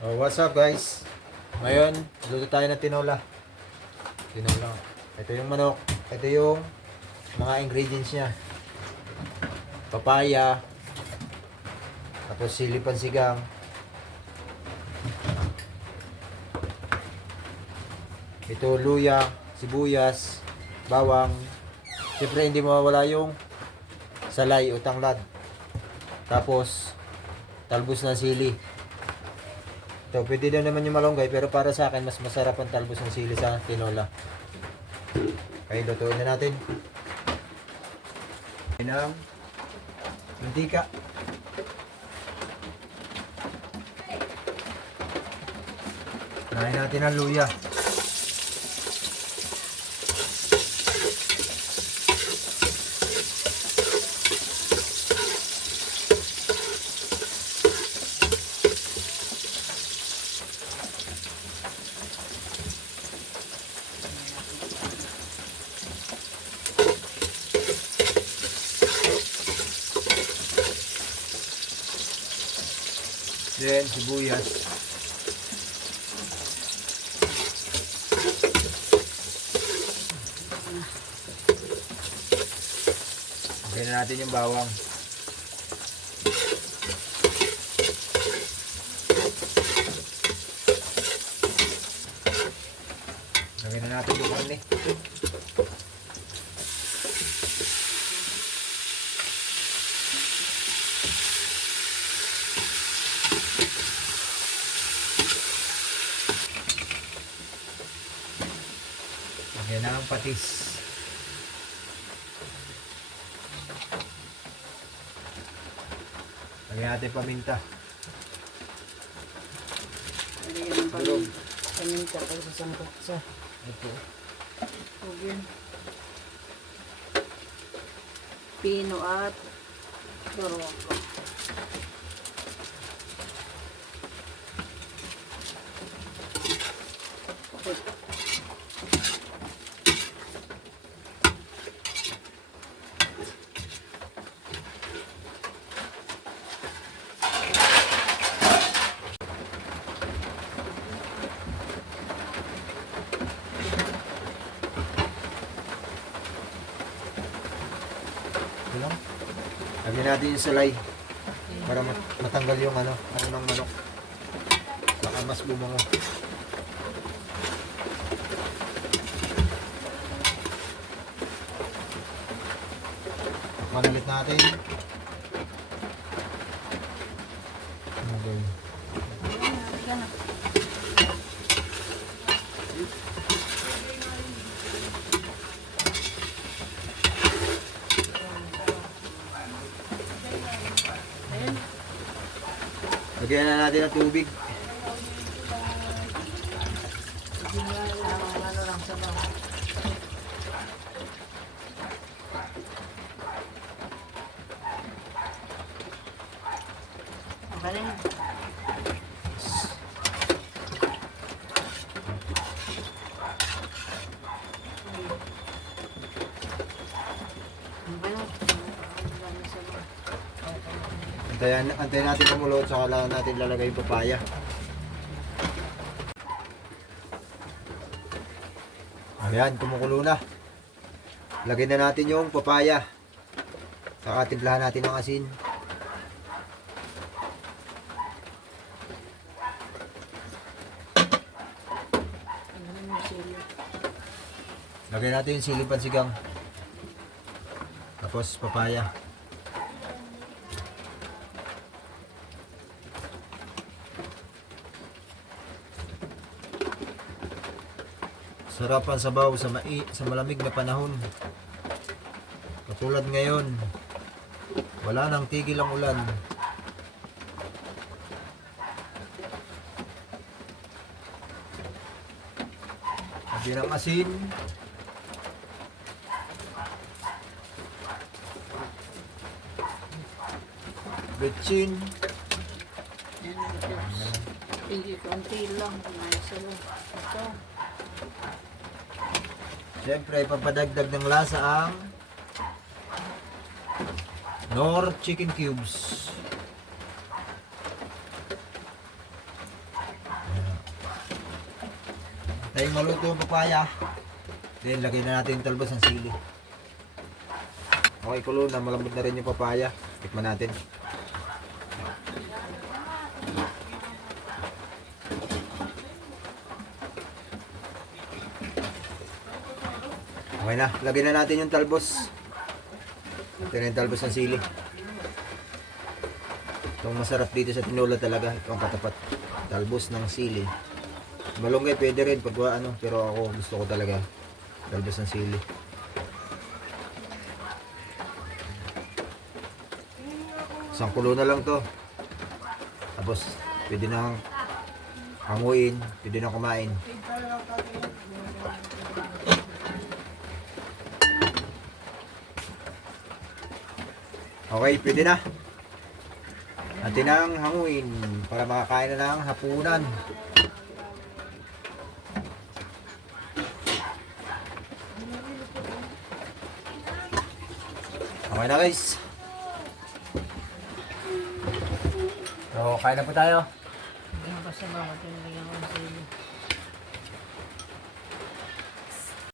Oh, what's up guys? Ngayon, luto tayo ng tinola. Tinola. Ito yung manok. Ito yung mga ingredients niya. Papaya. Tapos sili pansigang. Ito luya, sibuyas, bawang. Siyempre hindi mawawala yung salay o tanglad. Tapos talbos ng sili. Ito, pwede din naman yung malunggay, pero para sa akin, mas masarap ang talbos ng sili sa tinola. Okay, lutuin na natin. Ng mantika. Nahin natin ang luya. Then, sibuyas. Lagyan na natin yung bawang. Lagyan na natin yung karne. Na ang patis. Lagyan natin paminta. Lagyan ng pamin. Paminta pag sa sangkot sa Ito. tubig. Pino at doroko. Ito lang. Lagyan natin yung salay. Para mat- matanggal yung ano, ano ng manok. Baka mas bumango. Manalit natin. Okay. Ayan. Lagyan na natin ng tubig. Ang ano lang sa bawah. Okay na yun. Okay na. Ang dami sa bawah. Antayin, antayin natin kumulo at saka natin lalagay yung papaya. Ayan, kumukulo na. Lagyan na natin yung papaya. Saka timplahan natin ng asin. Lagyan natin yung sili pansigang. Tapos papaya. Sarap ang sabaw sa, mai, sa malamig na panahon. Katulad ngayon, wala nang tigil ang ulan. Sabi ng asin, ito. Hindi, konti lang. Kumain sa loob. Ito. Siyempre, papadagdag ng lasa ang nor chicken cubes. Tayo maluto yung papaya. Then, lagay na natin yung talbas ng sili. Okay, kulo na. Malambot na rin yung papaya. Tikman natin. Okay na. Lagay na natin yung talbos. Ito na yung talbos ng sili. Itong masarap dito sa tinola talaga. Ito ang katapat. Talbos ng sili. Malunggay pwede rin pag ano. Pero ako gusto ko talaga. Talbos ng sili. Isang kulo na lang to. Tapos pwede nang hanguin. Pwede nang kumain. Okay, pwede na. Atin ang hanguin para makakain na ng hapunan. Okay na guys. So, kain na po tayo. Hindi kasi bawat yung nilagyan ko ng sili.